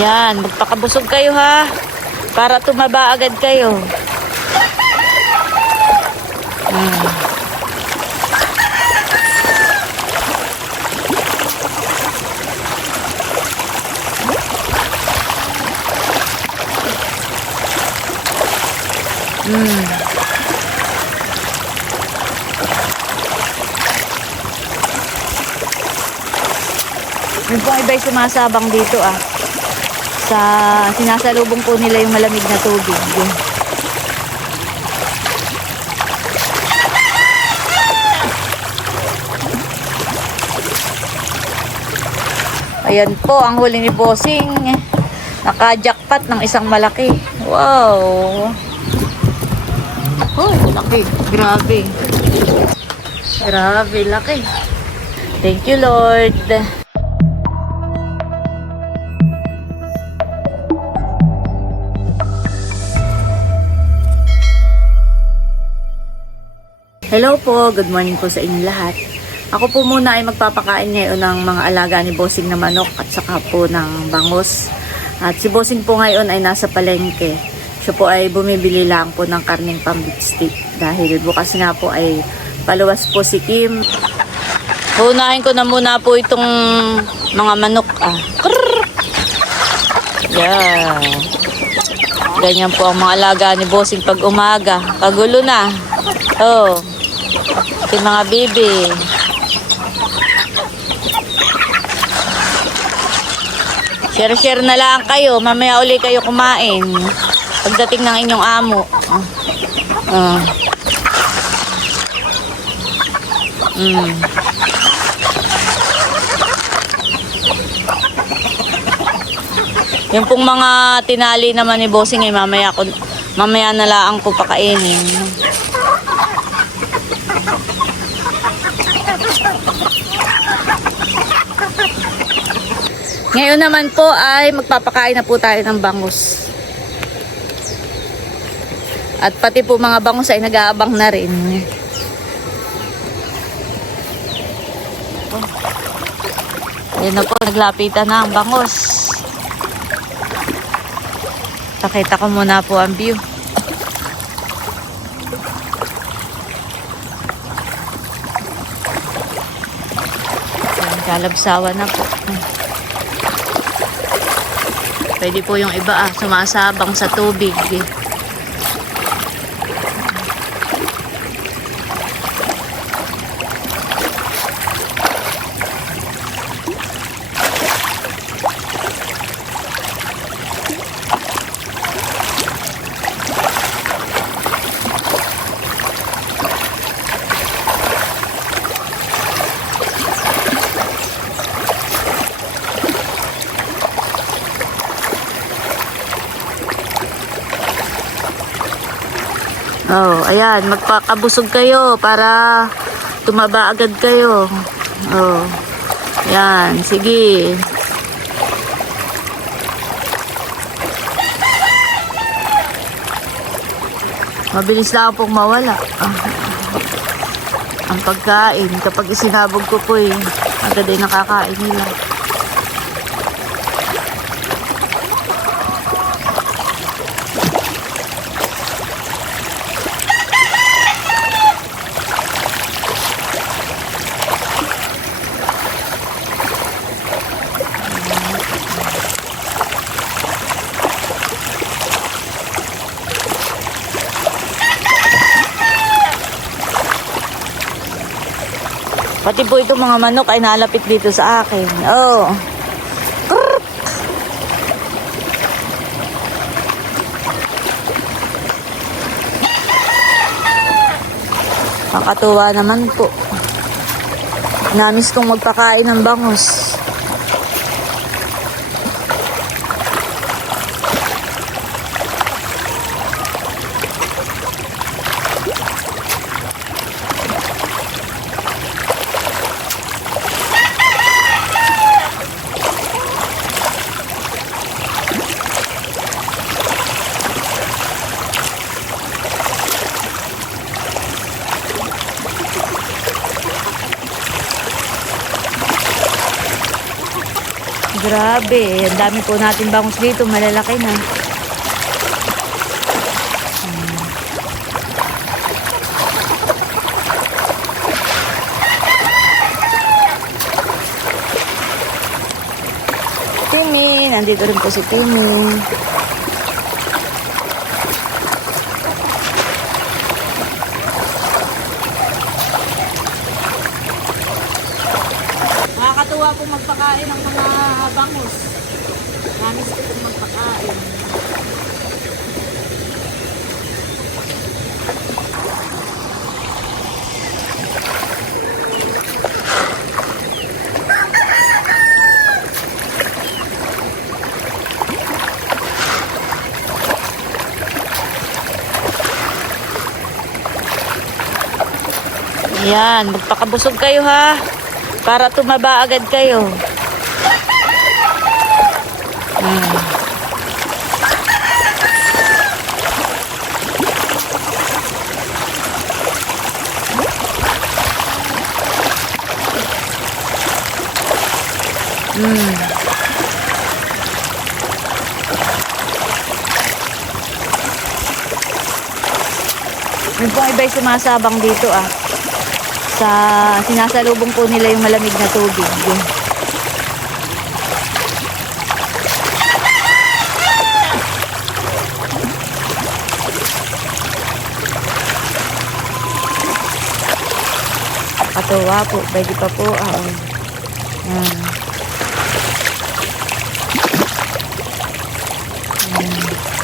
Ayan, magpakabusog kayo ha. Para tumaba agad kayo. Hmm. Hmm. Yung pong iba'y sumasabang dito ah. Sa sinasalubong po nila yung malamig na tubig. Ayan po, ang huli ni Bossing. Naka-jackpot ng isang malaki. Wow! Oh, laki. Grabe. Grabe, laki. Thank you, Lord. Hello po, good morning po sa inyong lahat. Ako po muna ay magpapakain ngayon ng mga alaga ni Bossing na manok at saka po ng bangos. At si Bossing po ngayon ay nasa palengke. Siya po ay bumibili lang po ng karning pambit stick dahil bukas nga po ay paluwas po si Kim. Unahin ko na muna po itong mga manok. Ah. Krrr. Yeah. Ganyan po ang mga alaga ni Bossing pag umaga. Pagulo na. Oh. Yung mga bibi. Share-share na lang kayo. Mamaya uli kayo kumain. Pagdating ng inyong amo. Ah. Mm. Yung pong mga tinali naman ni Bossing ay mamaya ko mamaya na lang po pakainin. Ngayon naman po ay magpapakain na po tayo ng bangus. At pati po mga bangus ay nag-aabang na rin. Ayan na po, naglapitan na ang bangus. Pakita ko muna po ang view. Kalabsawa na po. Pwede po yung iba ah, sumasabang sa tubig. eh. Oh, ayan, magpakabusog kayo para tumaba agad kayo. Oh. Yan, sige. Mabilis lang pong mawala. Ah. Ang pagkain, kapag isinabog ko po eh, agad ay nakakain nila. Itong mga manok ay nalapit dito sa akin. Oh. Krrrt. Nakatuwa naman po. Namis kong magpakain ng bangus. Grabe, ang dami po natin bangus dito, malalaki na. Hmm. Timmy, nandito rin po si Timmy. Nakakatuwa po magpakain ng mga bangus. Promise ko pong magpakain. Yan, magpakabusog kayo ha. Para tumaba agad kayo. Hmm. Hmm. Yung pong iba'y sumasabang dito ah sa sinasalubong po nila yung malamig na tubig. Katuwa po, pwede pa po. Ah, mm. Mm.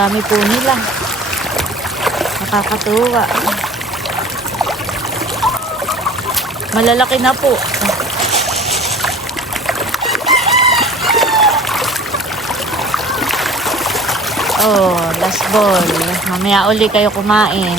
Dami po nila. Nakakatuwa. Malalaki na po. Oh, last ball. Mamaya uli kayo kumain.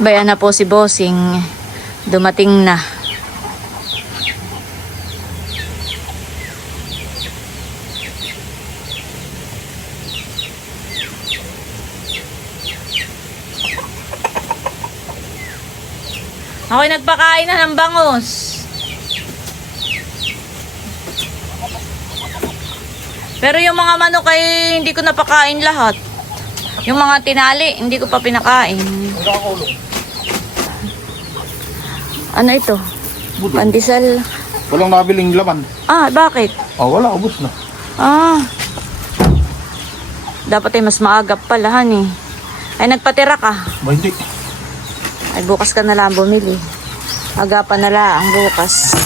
Bayan na po si Bossing. Dumating na. Ako'y nagpakain na ng bangus. Pero yung mga manok ay hindi ko napakain lahat. Yung mga tinali, hindi ko pa pinakain. Nakakulong. Ano ito? Budo. Pandesal. Walang nabiling laman. Ah, bakit? Oh, wala, ubos na. Ah. Dapat ay mas maagap pala, honey. Ay, nagpatira ka. Ba, hindi. Ay, bukas ka na lang bumili. Agapan na lang bukas.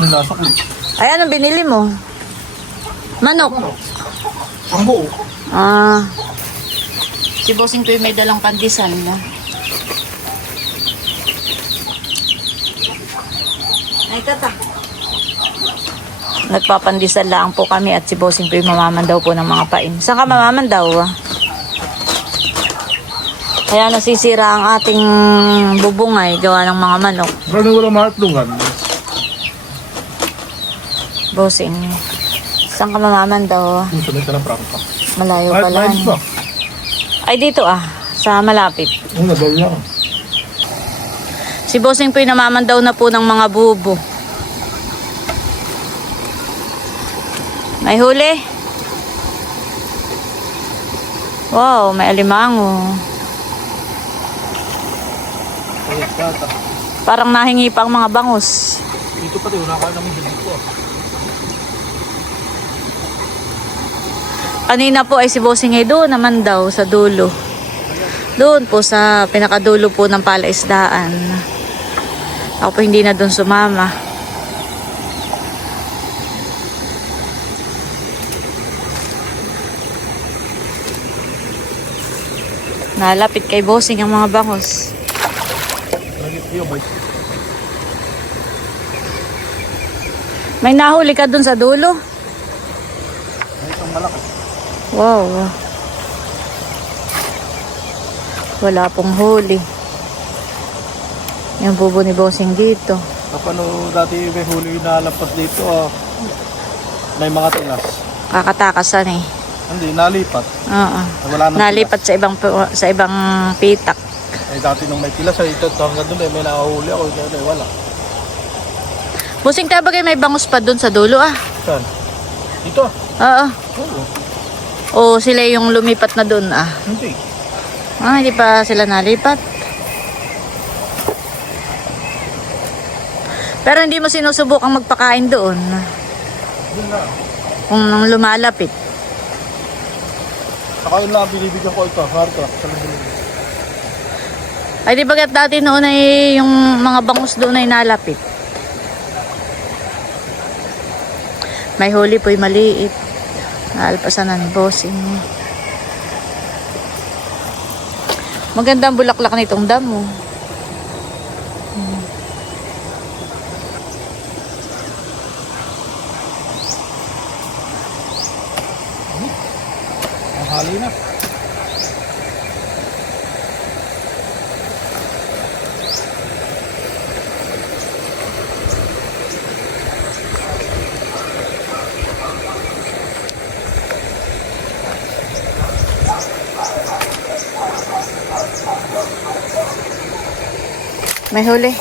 Nilasak mo. Ay, anong binili mo? Manok. Ang buo. Ah. Si Bossing Toy may dalang pandesal. No? Ay, tata. Nagpapandesal lang po kami at si Bossing Toy mamaman daw po ng mga pain. Saan ka mamaman daw? ah? Kaya nasisira ang ating bubungay gawa ng mga manok. Pero wala mahatlungan. Bossing. Saan ka mamaman daw? Kung sanay ka ng prangka. Malayo pala. Ay, dito ah. Sa malapit. Ang nagawin lang. Si Bossing Poy namaman daw na po ng mga bubo. May huli. Wow, may alimango. Parang nahingi pa ang mga bangus. Dito pati, wala ka namin dito. Kanina po ay si Bossing ay doon naman daw sa dulo. Doon po sa pinakadulo po ng palaisdaan. Ako po hindi na doon sumama. Nalapit kay Bossing ang mga bangos. May nahuli ka doon sa dulo? Isang malaki. Wow. Wala pong huli. Yan bubo ni Bossing dito. Kapano dati may huli na lampas dito ah. May mga tinas. Kakatakasan eh. Hindi, nalipat. Oo. Wala nang Nalipat sa ibang sa ibang pitak. tilas. Eh dati nung may tilas ay ito hanggang doon eh may nakahuli ako. Eh, wala. Bossing tayo bagay may bangus pa doon sa dulo ah. Saan? Dito. Oo. Oo. O sila yung lumipat na doon ah. Hindi. Ah, hindi pa sila nalipat. Pero hindi mo sinusubukang magpakain doon. Kung nang lumalapit. Saka yun lang binibigyan ko ito. Binibigyan. Ay di bagat dati noon ay yung mga bangus doon ay nalapit. May huli po'y maliit. Naalpasan na ni bossing. Maganda ang bulaklak nitong damo. Ang hali na. May huli.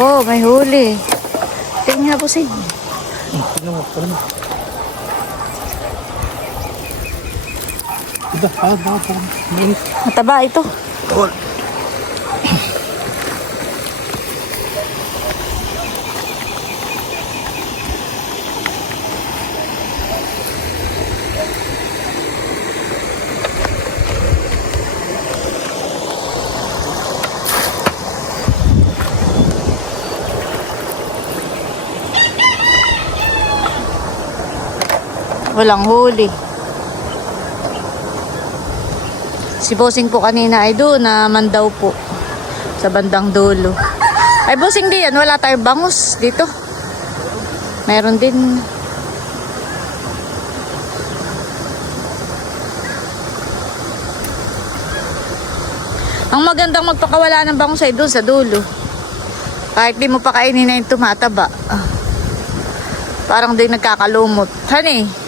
Oh, may huli. Tingnan po si. Tignan mo. Ano mo? Ito. Ah, dapat. Mainit. Mataba ito. Tol. Walang huli. Si Bossing po kanina ay doon naman daw po. Sa bandang dulo. Ay Bossing di yan. Wala tayong bangus dito. Meron din. Ang magandang magpakawala ng bangus ay doon sa dulo. Kahit di mo pa kainin na yung tumataba. Ah. Parang di nagkakalumot. Honey.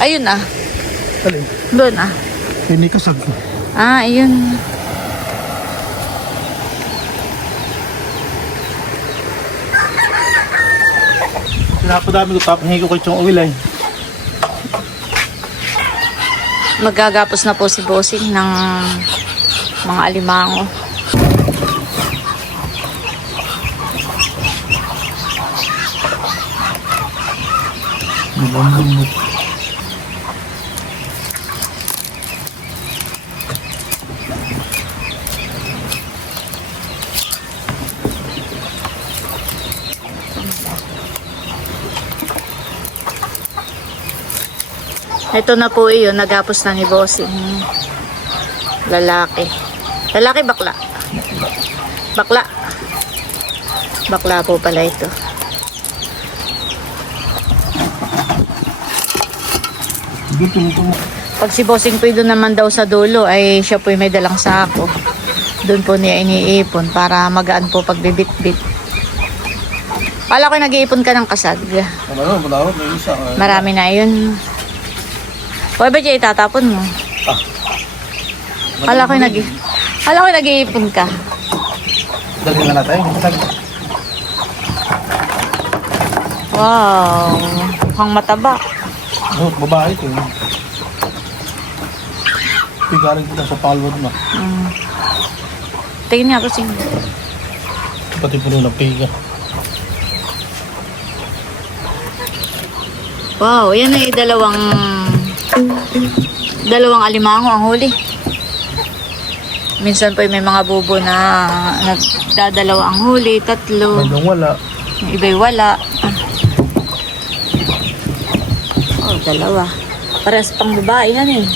Ayun ah. Alin? Doon ah. Hindi kasag ko. Ah, ayun. Pinapadami ko tapos hingi ko kay Chong Uwilay. Magagapos na po si Bossing ng mga alimango. Nabambun Ito na po iyon, nagapos na ni Bossing. Lalaki. Lalaki bakla. Bakla. Bakla po pala ito. Pag si Bossing po doon naman daw sa dulo, ay siya po may dalang sako. Doon po niya iniipon para magaan po pagbibit-bit. Kala ko nag-iipon ka ng kasag. Marami na yun. Huwag ba dyan itatapon mo? Ah. Kala ko nag Kala ko nag-iipon ka. Dali na natin. Kasag. Wow. Mukhang mataba. Oh, babae ito. Pigaling kita sa palwad na. Mm. Tingin niya kasi. Pati puno ng piga. Wow, yan ay dalawang dalawang alimango ang huli. Minsan po may mga bubo na nagdadalawa ang huli, tatlo. Bandong wala. Yung iba'y wala. Ah. Oh, dalawa. Parehas pang babae yan eh.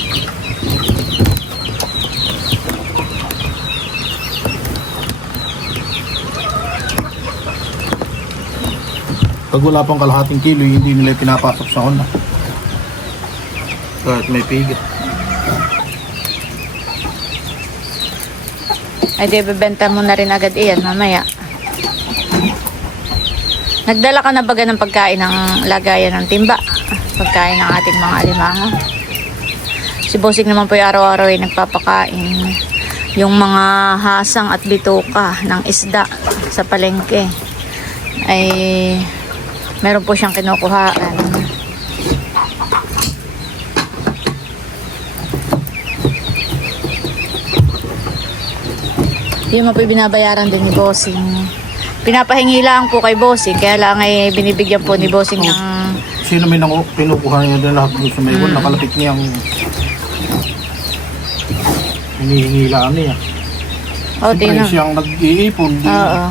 Pag wala pang kalahating kilo, hindi nila pinapasok sa Honda. Kahit may pigil. Ay, di, bebenta mo na rin agad iyan mamaya. Nagdala ka na baga ng pagkain ng lagayan ng timba? Pagkain ng ating mga alimango. Si Bossing naman po araw-araw ay nagpapakain. Yung mga hasang at bituka ng isda sa palengke ay meron po siyang kinukuhaan. Yung mga po binabayaran din ni Bossing. Pinapahingi lang po kay Bossing, kaya lang ay binibigyan po ni Bossing ng... Sino may nang pinukuha niya din lahat sa may mm. nakalapit niya ang hinihingi lang niya. Oh, Siyempre tingnan. siyang nag-iipon. di- Oo.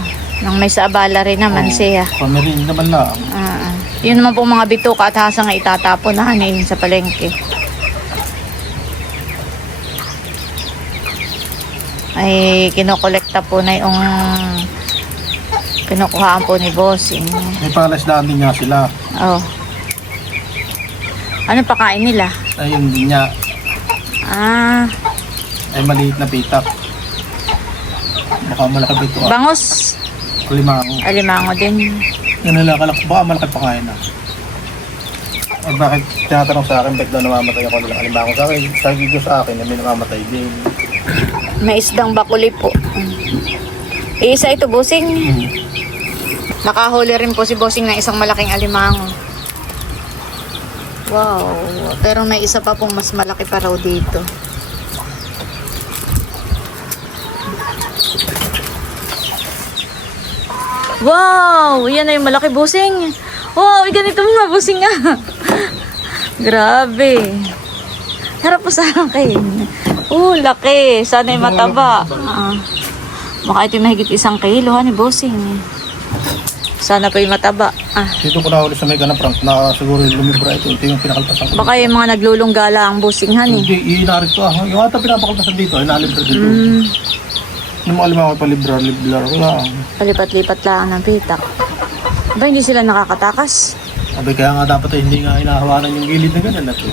Nang may sa abala rin naman Oo, siya. Pamirin naman lang. Ah, ah. yun naman po mga bituka at hasang itatapon na hanin sa palengke. Ay kinokolekta po na yung kinukuhaan po ni Bossing. May palasdaan din niya sila. Oh. Ano pakain nila? Ayun din niya. Ah, Ay maliit na pitak. Baka malaki ito. Ah. bangos. Lima ang Alimango din. Yan na lang, kalak, baka malaki pa kain na. Ay bakit tinatanong sa akin, ba't daw namamatay ako nilang alimango sa akin? Sabi ko sa akin, na may namamatay din. May isdang bakuli po. Isa ito, Bossing. Nakahuli rin po si Bossing ng isang malaking alimango. Wow. Pero may isa pa pong mas malaki pa raw dito. Wow! Yan na yung malaki Bossing. Wow, ganito mga Bossing nga. Grabe. Harap po sa akin. Oh, laki. Sana yung mataba. Ah. Baka ito mahigit isang kilo, ha, ni Bossing. Sana pa yung mataba. Ah. Dito ko nahuli sa may ganang prank na siguro yung lumibra ito. Ito yung pinakalpasan ko. Baka yung mga naglulunggala ang Bossing, ha, ni. Hindi, iinarit ko ah. Yung ata pinapakalpasan dito, ay nalibra dito. Mm, Yung mga limango pa libra, libra ko lang. palipat-lipat lang ng pitak. Ba, hindi sila nakakatakas? Sabi kaya nga dapat ay hindi nga inahawanan yung gilid na ganun na to.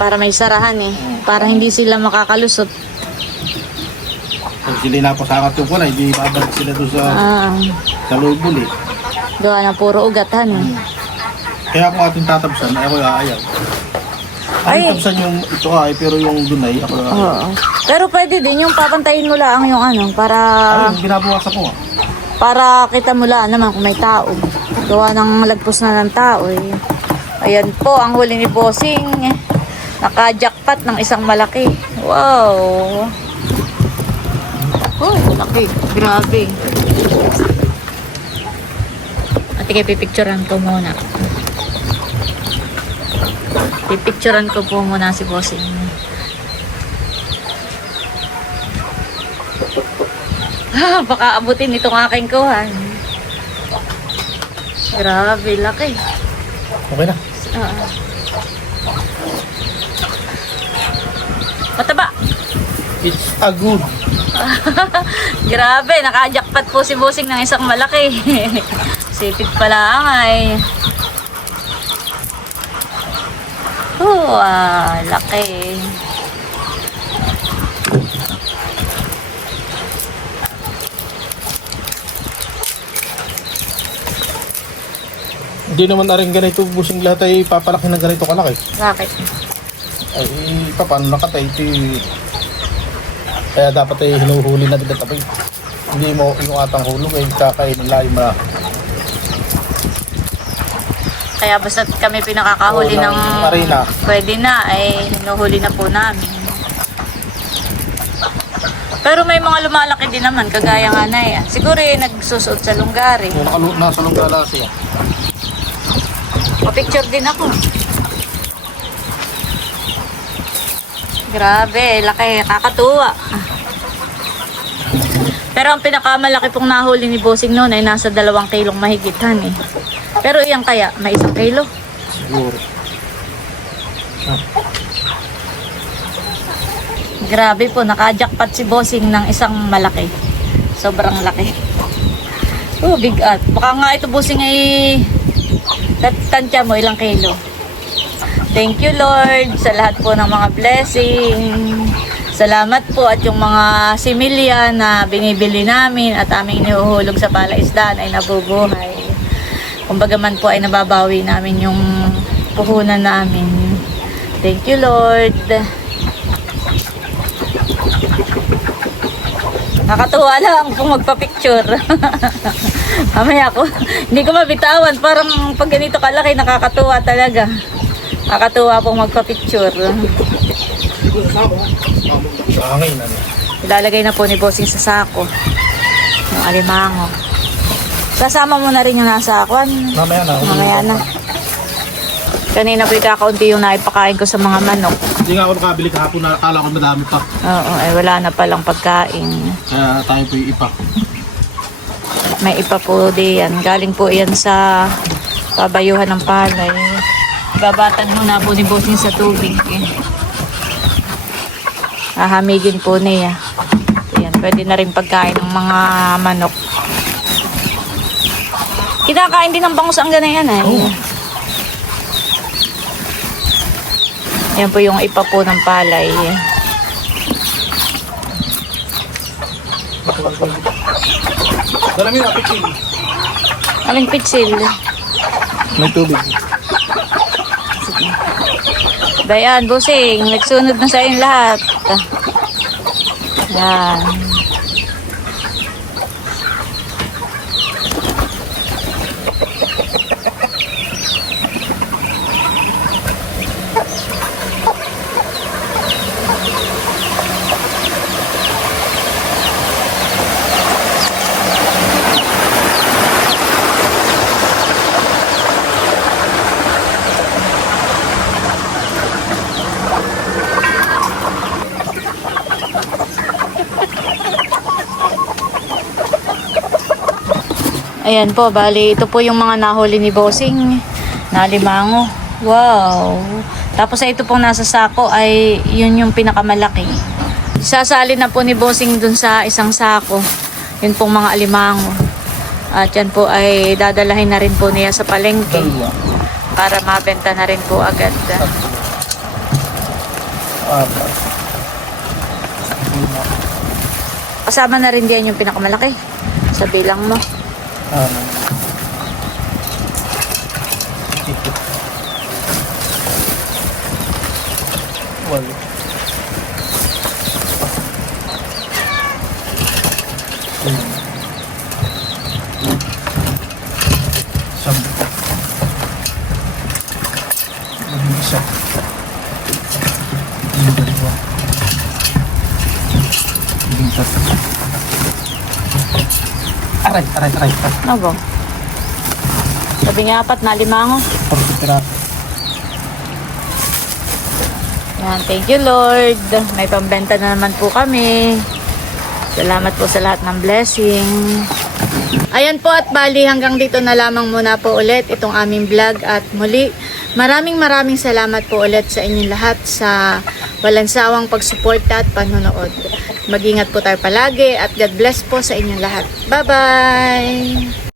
Para may sarahan, eh. Para hindi sila makakalusot. Pag sila napasangat yung pala, hindi babalik sila doon sa, Ah, sa lubol eh. gawa na puro ugat, ha, ni. Kaya kung ating tatabsan, ako aayaw. Ay, Ay. tabsan yung ito ay, pero yung dunay, ako aayaw. Oo. Pero pwede din yung papantayin mo lang yung ano, para Ayun, binabawasan ko ah. para kita mo lang naman kung may tao. Gawa ng lagpos na ng tao eh. Ayan po, ang huli ni Bossing. Naka-jackpot ng isang malaki. Wow! Oh, malaki. Grabe. At kaya pipicturean ko muna. Pipicturean ko po muna si Bossing. Ah, baka abutin itong aking kuhan. Grabe, laki. Okay na. Ah. Mataba. It's a good. Grabe, nakajakpat po si Busing ng isang malaki. Sipit pala ay. Oh, ah, laki. Hindi naman na rin ganito, busing lahat ay papalaki ng ganito kalaki. Bakit? Ay, paano nakatay ito eh. Kaya dapat ay hinuhuli na din at abay. Hindi mo yung atang hulog ay kakainin layo ma. Kaya basta kami pinakakahuli ng ng arena. pwede na, ay hinuhuli na po namin. Pero may mga lumalaki din naman, kagaya nga na yan. Siguro yung nagsusuot sa lunggari. Nasa lunggala siya. Pa-picture din ako. Grabe, laki. Kakatuwa. Pero ang pinakamalaki pong nahuli ni Bossing noon ay nasa dalawang kilong mahigitan eh. Pero iyan kaya, may isang kilo. Siguro. Grabe po, nakajakpat si Bossing ng isang malaki. Sobrang laki. Oh, bigat. Baka nga ito Bossing ay tat- tansya mo ilang kilo. Thank you Lord sa lahat po ng mga blessing. Salamat po at yung mga similya na binibili namin at aming inihuhulog sa palaisdaan ay nabubuhay. Kumbaga man po ay nababawi namin yung puhunan namin. Thank you Lord. Nakatuwa lang kung magpa-picture. Mamaya ako, hindi ko mabitawan. Parang pag ganito kalaki, nakakatuwa talaga. Nakakatuwa pong magpa-picture. Ano. Ilalagay na po ni Bossing sa sako. Yung alimango. Kasama mo na rin yung nasa akwan. Mamaya na. Mamaya na. Kanina po kakaunti yung naipakain ko sa mga manok. Hindi nga ako nakabili kahapon na akala ko madami pa. Oo, eh wala na palang pagkain. Kaya tayo po yung ipa. May ipa po diyan. Galing po yan sa pabayuhan ng palay. Babatan muna po ni Bossing sa tubig. Eh. Hahamigin po niya. Ayan, pwede na rin pagkain ng mga manok. Kinakain din ng bangus ang ganayan eh. Yan po yung ipa po ng palay. Dala mo yung apikin. Aling pitsil. May tubig. Bayan, busing. Nagsunod na sa inyo lahat. Yan. Ayan po, bali, ito po yung mga nahuli ni Bossing na limango. Wow! Tapos ito pong nasa sako ay yun yung pinakamalaki. Sasali na po ni Bossing dun sa isang sako. Yun pong mga alimango. At yan po ay dadalahin na rin po niya sa palengke para mabenta na rin po agad. Kasama na rin diyan yung pinakamalaki sa bilang mo. Anim. Ito. Walo. Sampo. Labing isa. Labing dalawa. Labing tatlo. Aray, aray, aray. Ano ba? Sabi nga apat na limango. Yan, thank you Lord. May pambenta na naman po kami. Salamat po sa lahat ng blessing. Ayan po at bali hanggang dito na lamang muna po ulit itong aming vlog at muli maraming maraming salamat po ulit sa inyong lahat sa walang sawang pagsuporta at panonood. Mag-ingat po tayo palagi at God bless po sa inyong lahat. Bye-bye!